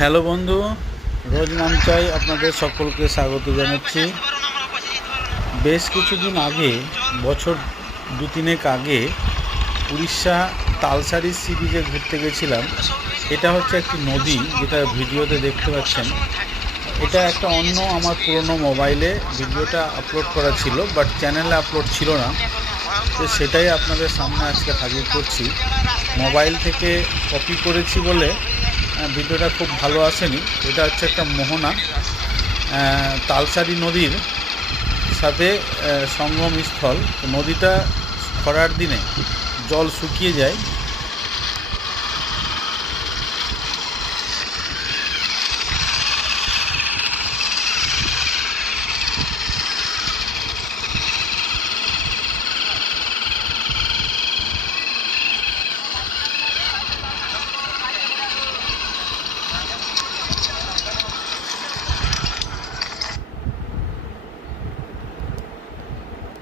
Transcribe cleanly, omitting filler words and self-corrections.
Hello বন্ধু, রোজ নাম চাই আপনাদের সকলকে স্বাগত জানাচ্ছি। বেশ কিছুদিন আগে, বছর দু তিনেক আগে উড়িষ্যা তালসারি সি বিচে ঘুরতে গেছিলাম। এটা হচ্ছে একটি নদী, যেটা ভিডিওতে দেখতে পাচ্ছেন। এটা একটা অন্য আমার পুরনো মোবাইলে ভিডিওটা আপলোড করা ছিল, বাট চ্যানেলে আপলোড ছিল না। তো সেটাই আপনাদের সামনে আজকে হাজির করছি। মোবাইল থেকে কপি করেছি বলে ভিডিওটা খুব ভালো আসেনি। এটা হচ্ছে একটা মোহনা, তালসারি নদীর সাথে সঙ্গমস্থল। নদীটা খরার দিনে জল শুকিয়ে যায়,